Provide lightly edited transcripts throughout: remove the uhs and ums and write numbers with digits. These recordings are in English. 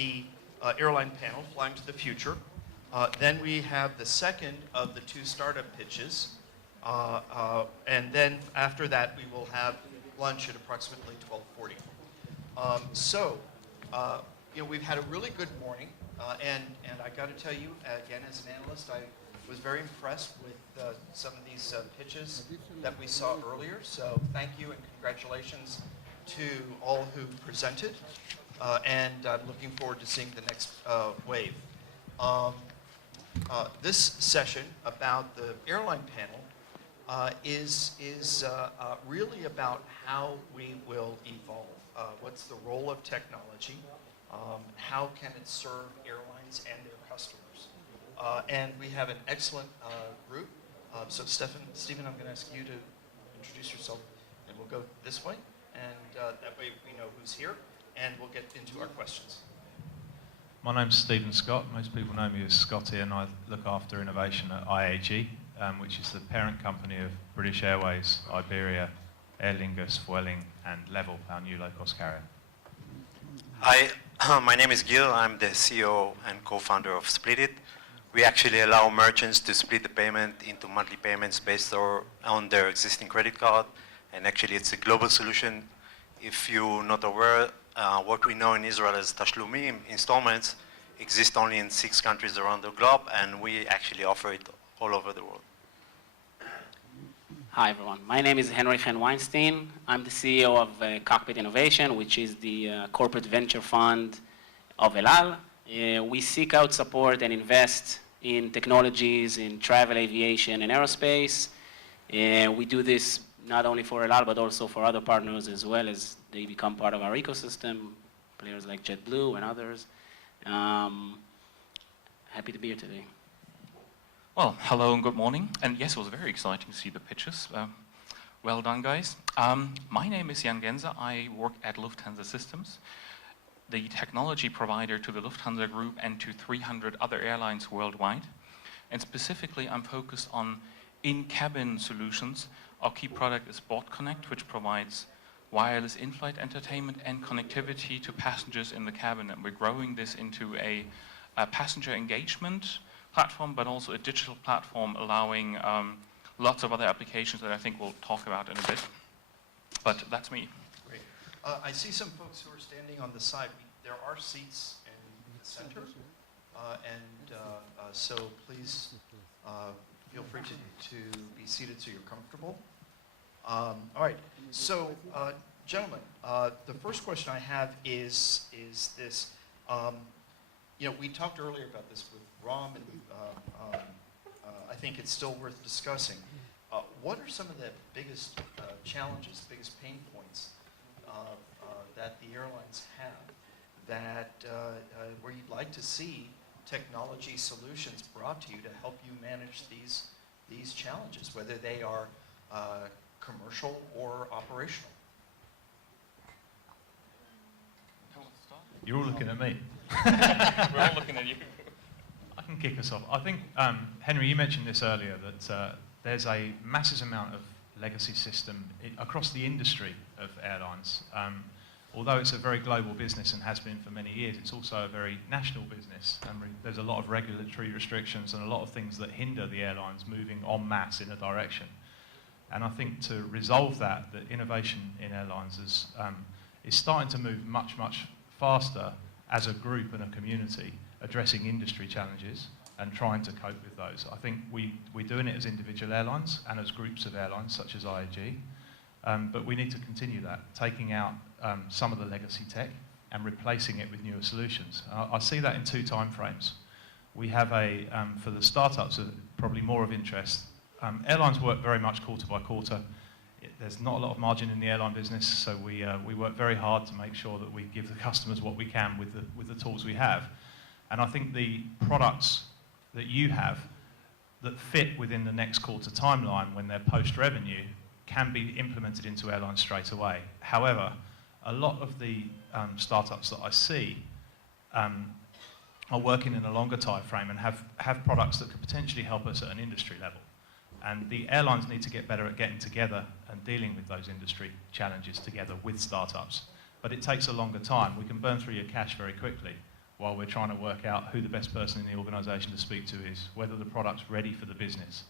the airline panel, Flying to the Future. Then we have the second of the 2 startup pitches. And then after that, we will have lunch at approximately 12:40. We've had a really good morning. And I got to tell you, again, as an analyst, I was very impressed with some of these pitches that we saw earlier. So thank you and congratulations to all who presented. And I'm looking forward to seeing the next wave. This session about the airline panel is really about how we will evolve. What's the role of technology? How can it serve airlines and their customers? And we have an excellent group. So Stephen, I'm going to ask you to introduce yourself, and we'll go this way, and that way we know who's here, and we'll get into our questions. My name's Stephen Scott. Most people know me as Scotty, and I look after innovation at IAG, which is the parent company of British Airways, Iberia, Aer Lingus, Vueling, and Level, our new low-cost carrier. Hi, my name is Gil. I'm the CEO and co-founder of Splitit. We actually allow merchants to split the payment into monthly payments based on their existing credit card. And actually, it's a global solution. If you're not aware, what we know in Israel as Tashlumim, installments, exist only in 6 countries around the globe, and we actually offer it all over the world. Hi, everyone. My name is Henry Weinstein. I'm the CEO of Cockpit Innovation, which is the corporate venture fund of El Al. We seek out support and invest in technologies in travel, aviation, and aerospace. We do this not only for El Al, but also for other partners as well as they become part of our ecosystem, players like JetBlue and others. Happy to be here today. Well, hello and good morning. And yes, it was very exciting to see the pitches. Well done, guys. My name is Gaense. I work at Lufthansa Systems, the technology provider to the Lufthansa Group and to 300 other airlines worldwide. And specifically, I'm focused on in-cabin solutions. Our key product is Board Connect, which provides wireless in-flight entertainment and connectivity to passengers in the cabin. And we're growing this into a passenger engagement platform, but also a digital platform allowing lots of other applications that I think we'll talk about in a bit. But that's me. Great. I see some folks who are standing on the side. There are seats in the center, so please feel free to be seated so you're comfortable. All right. So, gentlemen, the first question I have is this. We talked earlier about this with Ram, and I think it's still worth discussing. What are some of the biggest challenges, biggest pain points that the airlines have that where you'd like to see technology solutions brought to you to help you manage these challenges, whether they are commercial or operational? You're all looking at me. We're all looking at you. I can kick us off. I think, Henry, you mentioned this earlier, that there's a massive amount of legacy system across the industry of airlines. Although it's a very global business and has been for many years, it's also a very national business. And there's a lot of regulatory restrictions and a lot of things that hinder the airlines moving en masse in a direction. And I think to resolve that, the innovation in airlines is starting to move much, much faster as a group and a community, addressing industry challenges and trying to cope with those. I think we're doing it as individual airlines and as groups of airlines, such as IAG. But we need to continue that, taking out some of the legacy tech and replacing it with newer solutions. I see that in 2 time frames. We have for the startups, probably more of interest. Airlines work very much quarter by quarter. There's not a lot of margin in the airline business, so we work very hard to make sure that we give the customers what we can with the tools we have. And I think the products that you have that fit within the next quarter timeline when they're post-revenue can be implemented into airlines straight away. However, a lot of the startups that I see are working in a longer time frame and have products that could potentially help us at an industry level. And the airlines need to get better at getting together and dealing with those industry challenges together with startups. But it takes a longer time. We can burn through your cash very quickly. while we're trying to work out who the best person in the organisation to speak to is, whether the product's ready for the business.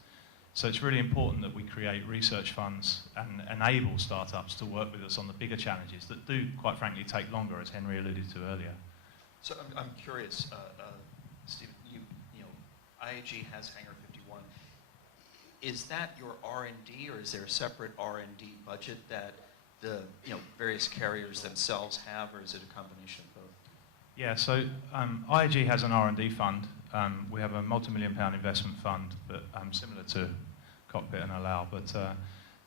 So it's really important that we create research funds and enable startups to work with us on the bigger challenges that do, quite frankly, take longer, as Henry alluded to earlier. So I'm curious, Stephen, you know, IAG has Hangar 51. Is that your R&D, or is there a separate R&D budget that the various carriers themselves have, or is it a combination of both? Yeah, so IAG has an R&D fund. We have a multi-million-pound investment fund, but similar to Cockpit and Allow. But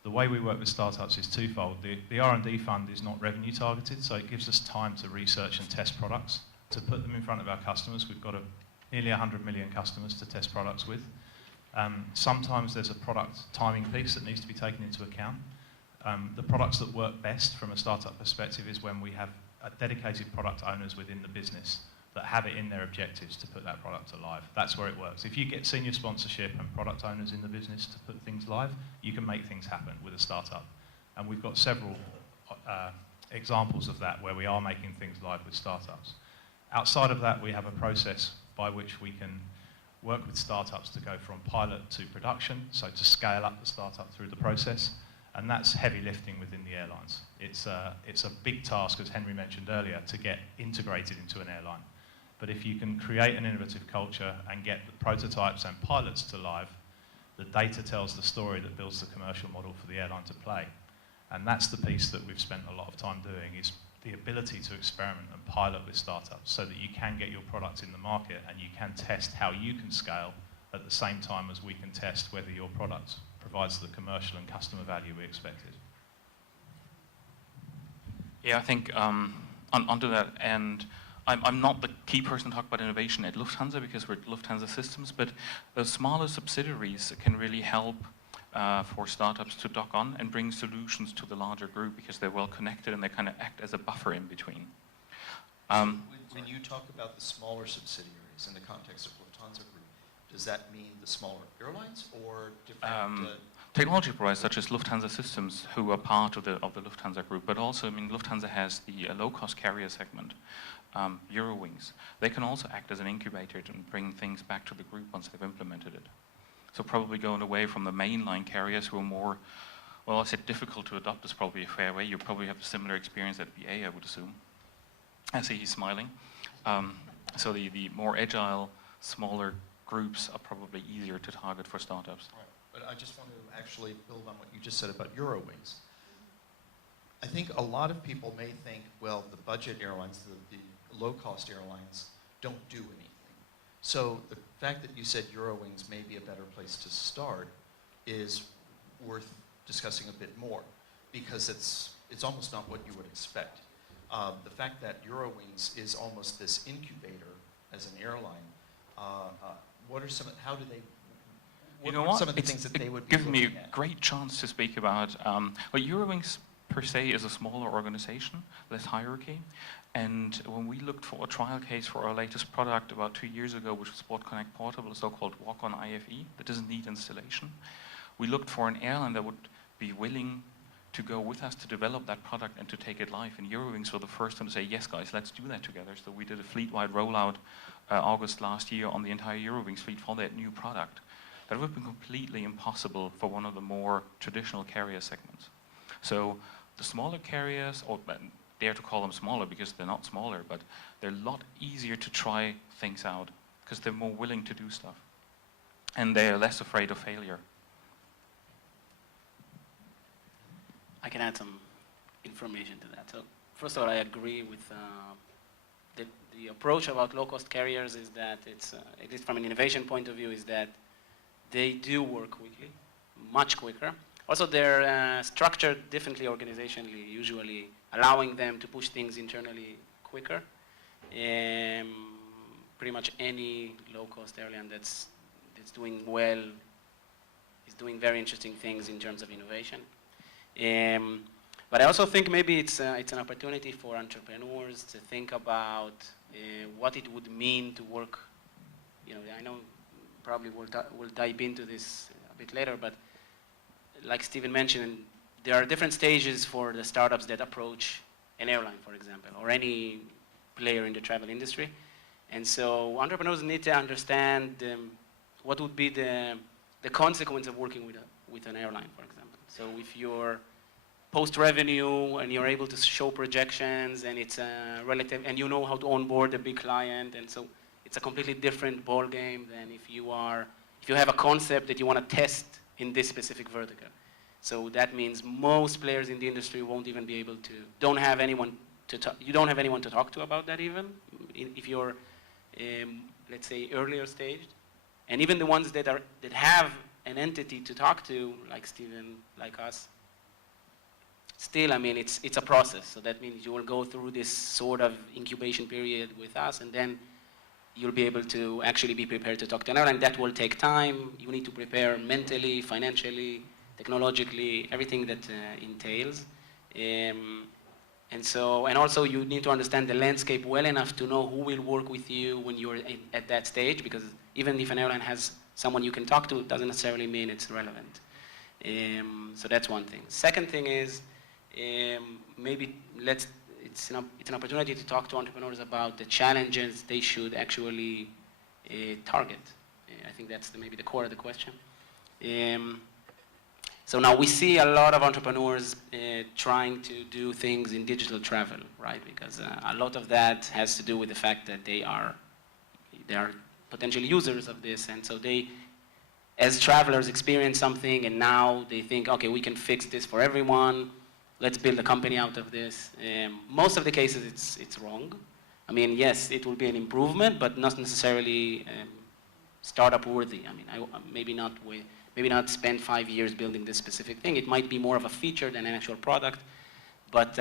the way we work with startups is twofold. The R&D fund is not revenue targeted, so it gives us time to research and test products, to put them in front of our customers. We've got nearly 100 million customers to test products with. Sometimes there's a product timing piece that needs to be taken into account. The products that work best from a startup perspective is when we have dedicated product owners within the business that have it in their objectives to put that product to live. That's where it works. If you get senior sponsorship and product owners in the business to put things live, you can make things happen with a startup. And we've got several examples of that where we are making things live with startups. Outside of that, we have a process by which we can work with startups to go from pilot to production, so to scale up the startup through the process. And that's heavy lifting within the airlines. It's a big task, as Henry mentioned earlier, to get integrated into an airline. But if you can create an innovative culture and get the prototypes and pilots to live, the data tells the story that builds the commercial model for the airline to play. And that's the piece that we've spent a lot of time doing, is the ability to experiment and pilot with startups so that you can get your product in the market and you can test how you can scale at the same time as we can test whether your product provides the commercial and customer value we expected. Yeah, I think onto that end, I'm not the key person to talk about innovation at Lufthansa because we're Lufthansa Systems, but those smaller subsidiaries can really help for startups to dock on and bring solutions to the larger group because they're well connected and they kind of act as a buffer in between. When you talk about the smaller subsidiaries in the context of Lufthansa Group, does that mean the smaller airlines or different? Technology providers such as Lufthansa Systems, who are part of the Lufthansa Group, but also, I mean, Lufthansa has the low-cost carrier segment, Eurowings. They can also act as an incubator and bring things back to the group once they've implemented it. So probably going away from the mainline carriers who are more, well, I said difficult to adopt is probably a fair way. You probably have a similar experience at BA, I would assume. I see he's smiling. So the more agile, smaller groups are probably easier to target for startups. Right. But I just want to actually build on what you just said about Eurowings. I think a lot of people may think, well, the budget airlines, the low-cost airlines, don't do anything. So the fact that you said Eurowings may be a better place to start is worth discussing a bit more, because it's almost not what you would expect. The fact that Eurowings is almost this incubator as an airline, what are some? How do they? What are some of the things that they would be looking at? Gives me a great chance to speak about. Well, Eurowings per se is a smaller organization, less hierarchy. And when we looked for a trial case for our latest product about 2 years ago, which was Sport Connect Portable, a so-called walk-on IFE that doesn't need installation, we looked for an airline that would be willing to go with us to develop that product and to take it live. And Eurowings were the first one to say, yes, guys, let's do that together. So we did a fleet-wide rollout August last year on the entire Eurowings fleet for that new product. That would have been completely impossible for one of the more traditional carrier segments. So the smaller carriers, or dare to call them smaller because they're not smaller, but they're a lot easier to try things out because they're more willing to do stuff. And they're less afraid of failure. I can add some information to that. So first of all, I agree with the approach about low-cost carriers is that it's, at least from an innovation point of view, is that they do work quickly, much quicker. Also, they're structured differently organizationally, usually allowing them to push things internally quicker. Pretty much any low-cost airline that's doing well is doing very interesting things in terms of innovation. But I also think maybe it's an opportunity for entrepreneurs to think about what it would mean to work. You know, I know probably we'll dive into this a bit later, but like Stephen mentioned, there are different stages for the startups that approach an airline, for example, or any player in the travel industry. And so entrepreneurs need to understand what would be the consequence of working with an airline, for example. So if you're post-revenue and you're able to show projections and it's relative, and you know how to onboard a big client, and so it's a completely different ball game than if you have a concept that you want to test in this specific vertical. So that means most players in the industry won't even be able to, you don't have anyone to talk to about that even, if you're, let's say, earlier staged. And even the ones that have an entity to talk to, like Steven, like us, still, I mean, it's a process. So that means you will go through this sort of incubation period with us, and then you'll be able to actually be prepared to talk to an airline. That will take time. You need to prepare mentally, financially, technologically, everything that entails. And also you need to understand the landscape well enough to know who will work with you when you're at that stage, because even if an airline has someone you can talk to, it doesn't necessarily mean it's relevant. So that's one thing. Second thing is, maybe it's an opportunity to talk to entrepreneurs about the challenges they should actually target. I think that's maybe the core of the question. So now we see a lot of entrepreneurs trying to do things in digital travel, right? Because a lot of that has to do with the fact that they are potential users of this, and so they, as travelers, experience something, and now they think, okay, we can fix this for everyone. Let's build a company out of this. Most of the cases, it's wrong. I mean, yes, it will be an improvement, but not necessarily startup worthy. I mean, maybe not spend 5 years building this specific thing. It might be more of a feature than an actual product. But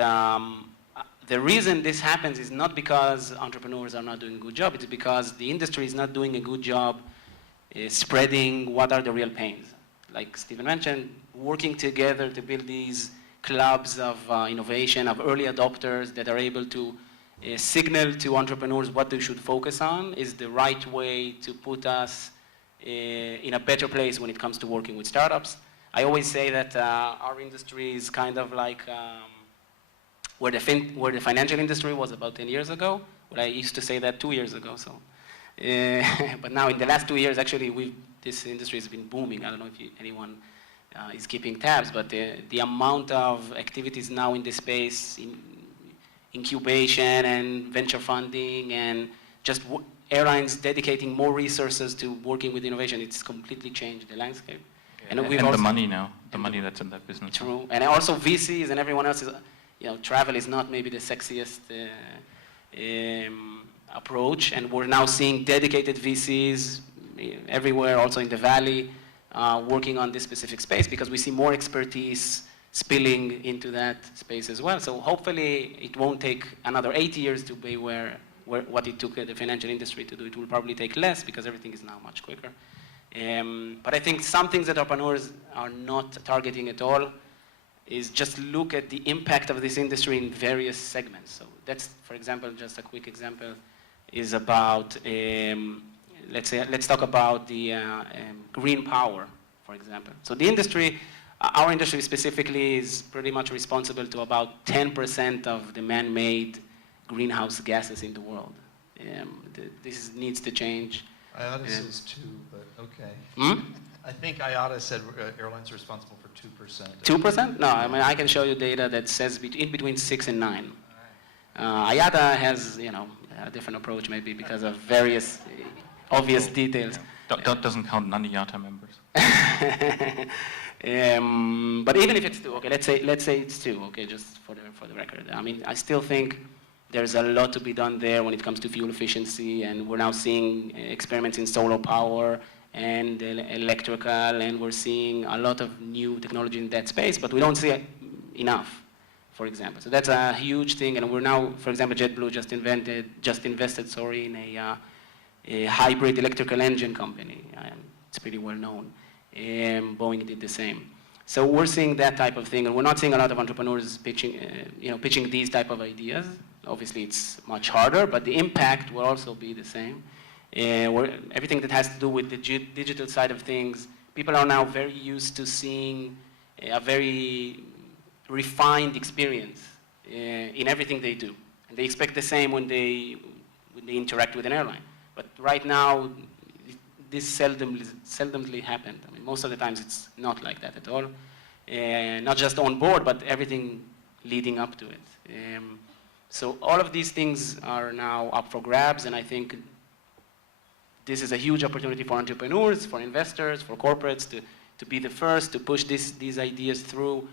the reason this happens is not because entrepreneurs are not doing a good job. It's because the industry is not doing a good job spreading what are the real pains. Like Steven mentioned, working together to build these clubs of innovation, of early adopters that are able to signal to entrepreneurs what they should focus on is the right way to put us in a better place when it comes to working with startups. I always say that our industry is kind of like where the financial industry was about 10 years ago. Well, I used to say that 2 years ago. So, but now in the last 2 years, actually, this industry has been booming. I don't know if anyone is keeping tabs, but the amount of activities now in this space, in incubation and venture funding, and just airlines dedicating more resources to working with innovation, it's completely changed the landscape. Yeah, and the money now, the money that's in that business. True, and also VCs and everyone else is, travel is not maybe the sexiest approach, and we're now seeing dedicated VCs everywhere, also in the Valley, working on this specific space because we see more expertise spilling into that space as well. So hopefully it won't take another 8 years to be where what it took the financial industry to do. It will probably take less because everything is now much quicker. But I think some things that entrepreneurs are not targeting at all is just look at the impact of this industry in various segments. So that's, for example, just a quick example, is about, let's talk about the green power, for example. So the industry, our industry specifically, is pretty much responsible to about 10% of the man-made greenhouse gases in the world. This needs to change. IATA says 2, but okay. Hmm? I think IATA said airlines are responsible for 2%. 2%? No, I mean, I can show you data that says in between 6 and 9. IATA has, a different approach maybe because of various obvious details. That doesn't count non-IATA members. But even if it's 2, okay, let's say it's 2, okay, just for the record. I mean, I still think there's a lot to be done there when it comes to fuel efficiency, and we're now seeing experiments in solar power and electrical, and we're seeing a lot of new technology in that space, but we don't see enough, for example. So that's a huge thing, and we're now, for example, JetBlue just invested in a hybrid electrical engine company. It's pretty well known. Boeing did the same. So we're seeing that type of thing, and we're not seeing a lot of entrepreneurs pitching these type of ideas. Obviously, it's much harder, but the impact will also be the same. Everything that has to do with the digital side of things, people are now very used to seeing a very refined experience in everything they do. And they expect the same when they when they interact with an airline. But right now, this seldomly happened. I mean, most of the times it's not like that at all. Not just on board, but everything leading up to it. So all of these things are now up for grabs, and I think this is a huge opportunity for entrepreneurs, for investors, for corporates to be the first to push these ideas through.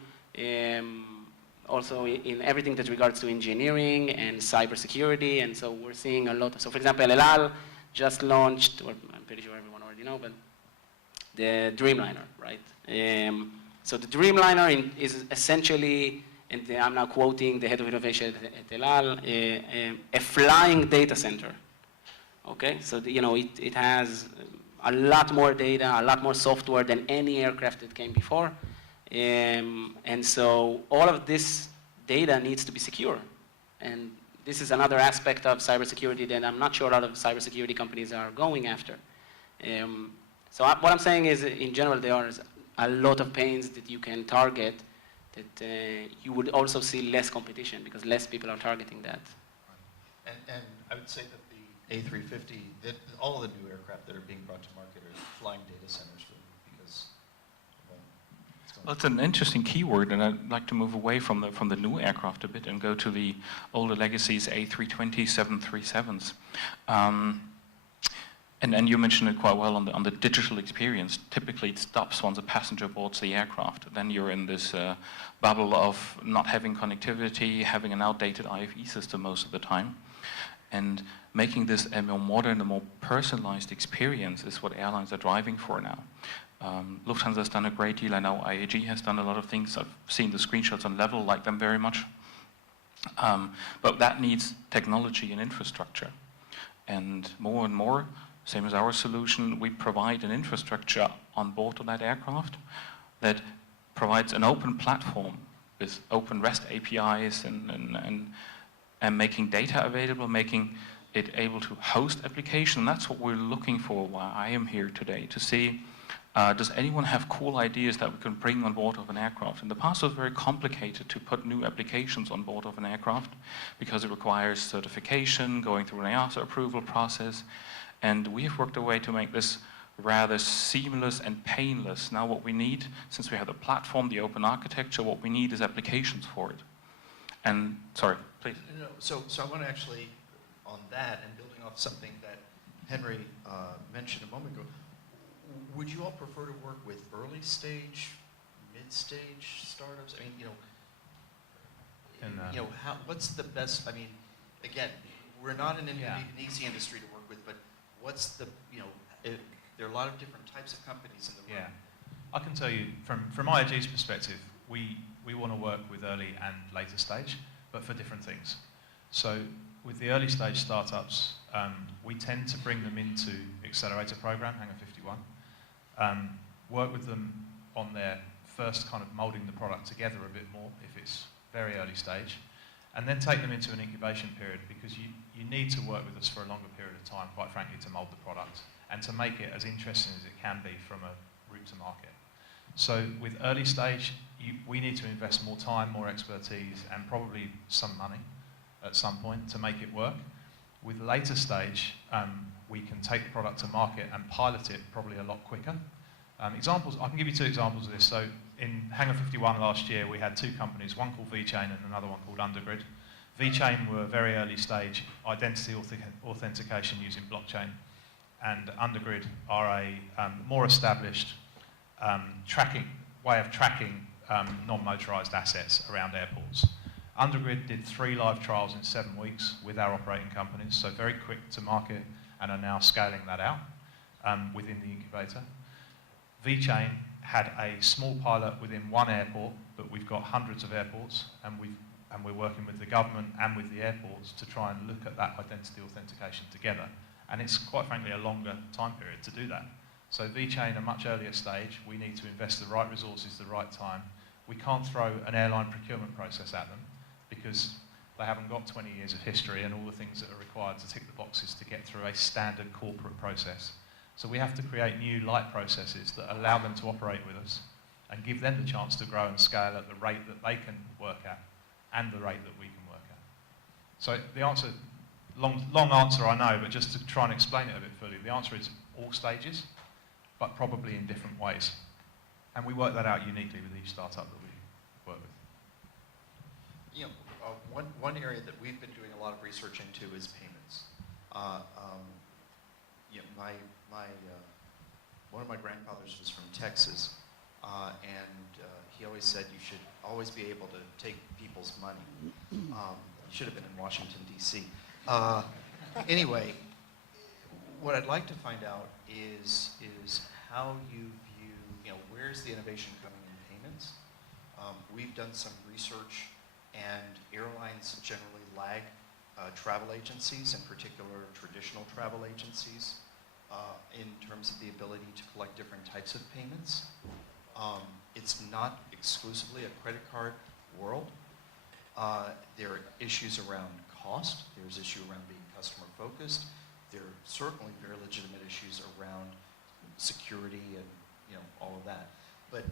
Also in everything that regards to engineering and cybersecurity, and so we're seeing a lot. So for example, El Al just launched, or I'm pretty sure everyone already know, but the Dreamliner, right? So the Dreamliner is essentially, and I'm now quoting the head of innovation at El Al, a flying data center. Okay, so it has a lot more data, a lot more software than any aircraft that came before. And so all of this data needs to be secure. And this is another aspect of cybersecurity that I'm not sure a lot of cybersecurity companies are going after. So what I'm saying is, in general, there are a lot of pains that you can target that you would also see less competition because less people are targeting that. Right. And I would say that the A350, that all of the new aircraft that are being brought to market are flying data centers because well, it's an interesting keyword, and I'd like to move away from the new aircraft a bit and go to the older legacies, A320, 737s. And you mentioned it quite well on the digital experience. Typically, it stops once a passenger boards the aircraft. Then you're in this bubble of not having connectivity, having an outdated IFE system most of the time. And making this a more modern, a more personalized experience is what airlines are driving for now. Lufthansa has done a great deal. I know IAG has done a lot of things. I've seen the screenshots on Level, like them very much. But that needs technology and infrastructure. And more, same as our solution, we provide an infrastructure on board of that aircraft that provides an open platform with open REST APIs and making data available, making it able to host application. That's what we're looking for while I am here today, to see does anyone have cool ideas that we can bring on board of an aircraft? In the past, it was very complicated to put new applications on board of an aircraft because it requires certification, going through an EASA approval process. And we have worked a way to make this rather seamless and painless. Now what we need, since we have the platform, the open architecture, what we need is applications for it. And, sorry, please. No, so I want to actually, on that, and building off something that Henry mentioned a moment ago, would you all prefer to work with early stage, mid-stage startups? I mean, what's the best? I mean, again, we're not an easy industry to work with, but what's the, there are a lot of different types of companies in the room. Yeah, I can tell you from IAG's perspective, we want to work with early and later stage, but for different things. So with the early stage startups, we tend to bring them into accelerator program, Hangar 51. Work with them on their first kind of moulding the product together a bit more if it's very early stage, and then take them into an incubation period because you need to work with us for a longer period of time, quite frankly, to mould the product and to make it as interesting as it can be from a route to market. So with early stage, we need to invest more time, more expertise, and probably some money at some point to make it work. With later stage, we can take the product to market and pilot it probably a lot quicker. Examples, I can give you two examples of this. So in Hangar 51 last year, we had two companies, one called VChain and another one called Undergrid. VChain were very early stage identity authentication using blockchain, and Undergrid are a more established way of tracking non-motorized assets around airports. Undergrid did 3 live trials in 7 weeks with our operating companies, so very quick to market, and are now scaling that out within the incubator. VChain had a small pilot within 1 airport, but we've got hundreds of airports, and we're working with the government and with the airports to try and look at that identity authentication together. And it's quite frankly a longer time period to do that. So VChain, a much earlier stage, we need to invest the right resources the right time. We can't throw an airline procurement process at them because they haven't got 20 years of history and all the things that are required to tick the boxes to get through a standard corporate process. So we have to create new light processes that allow them to operate with us and give them the chance to grow and scale at the rate that they can work at and the rate that we can work at. So the answer long answer, I know, but just to try and explain it a bit further, the answer is all stages, but probably in different ways. And we work that out uniquely with each startup that we work with. You know, one area that we've been doing a lot of research into is payments. You know, one of my grandfathers was from Texas, and he always said you should always be able to take people's money. You should have been in Washington, D.C. Anyway, what I'd like to find out is how you view, you know, where's the innovation coming in payments? We've done some research, and airlines generally lag travel agencies, in particular traditional travel agencies, in terms of the ability to collect different types of payments. It's not exclusively a credit card world. There are issues around cost. There's issue around being customer focused. There are certainly very legitimate issues around security and, you know, all of that. But